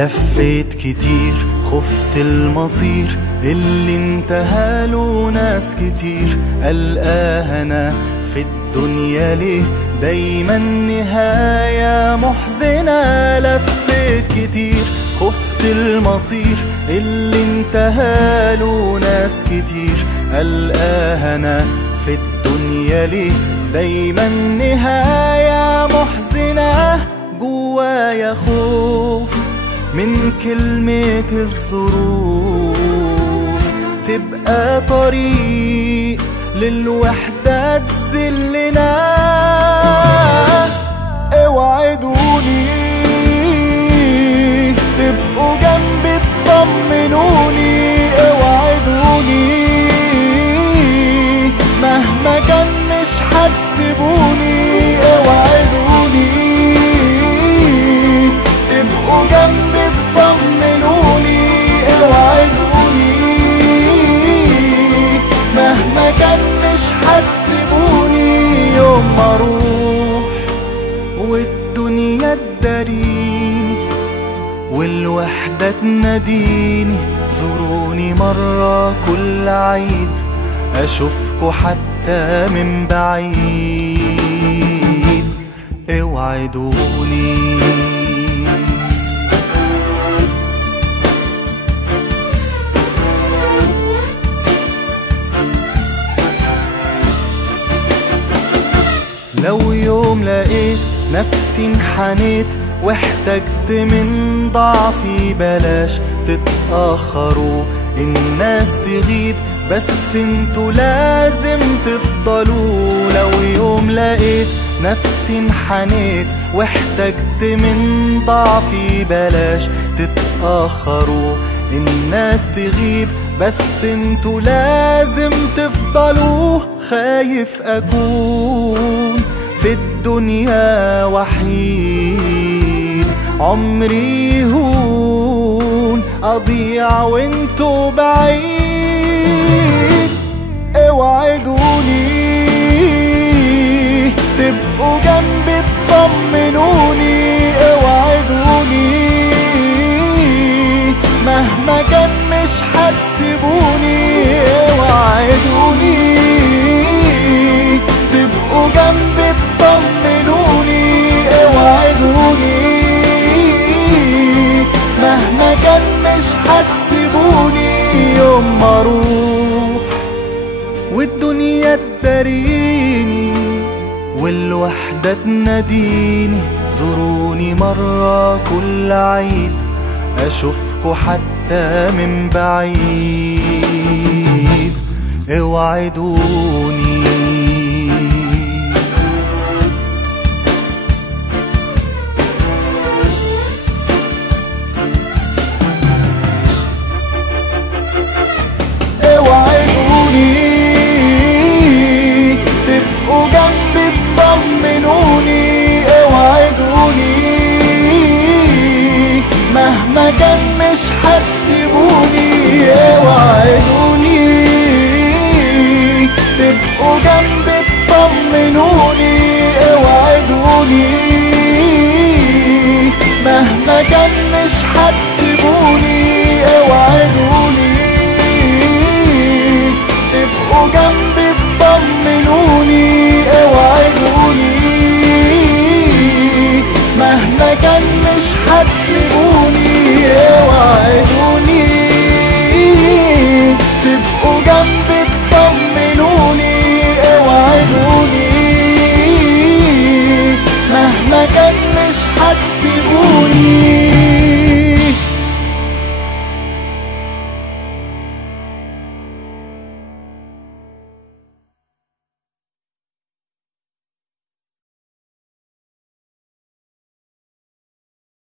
لفيت كتير خفت المصير اللي انتهاله ناس كتير، ألقاها أنا في الدنيا ليه دايما نهاية محزنة. لفيت كتير خفت المصير اللي انتهاله ناس كتير، ألقاها أنا في الدنيا ليه دايما نهاية محزنة. جوايا خوف من كلمة الظروف تبقى طريق للوحدة تذلنا. اوعدوني تبقوا جنبي تطمنوني، اوعدوني مهما كان مش هتسيبوني، اوعدوني تبقوا جنبي تطمنوني، اوعدوني مهما كان مش هتسيبوني. يوم ما اروح والدنيا تداريني والوحدة تناديني، زوروني مرة كل عيد اشوفكوا حتى من بعيد، اوعدوني. لو يوم لقيت نفسي انحنيت واحتجت من ضعفي، بلاش تتأخروا الناس تغيب بس انتوا لازم تفضلوا. لو يوم لقيت نفسي انحنيت واحتجت من ضعفي، بلاش تتأخروا الناس تغيب بس انتوا لازم تفضلوا. خايف اكون في الدنيا وحيد، عمري يهون اضيع وانتوا بعيد. اوعدوني تبقوا جنبي تطمنوني، اوعدوني مهما كان مش هتسيبوني، اوعدوني تبقوا جنبي تطمنوني، اوعدوني مهما كان مش هتسيبوني. يوم ما اروح والدنيا تداريني والوحدة تناديني، زوروني مرة كل عيد اشوفكوا حتى من بعيد، اوعدوني.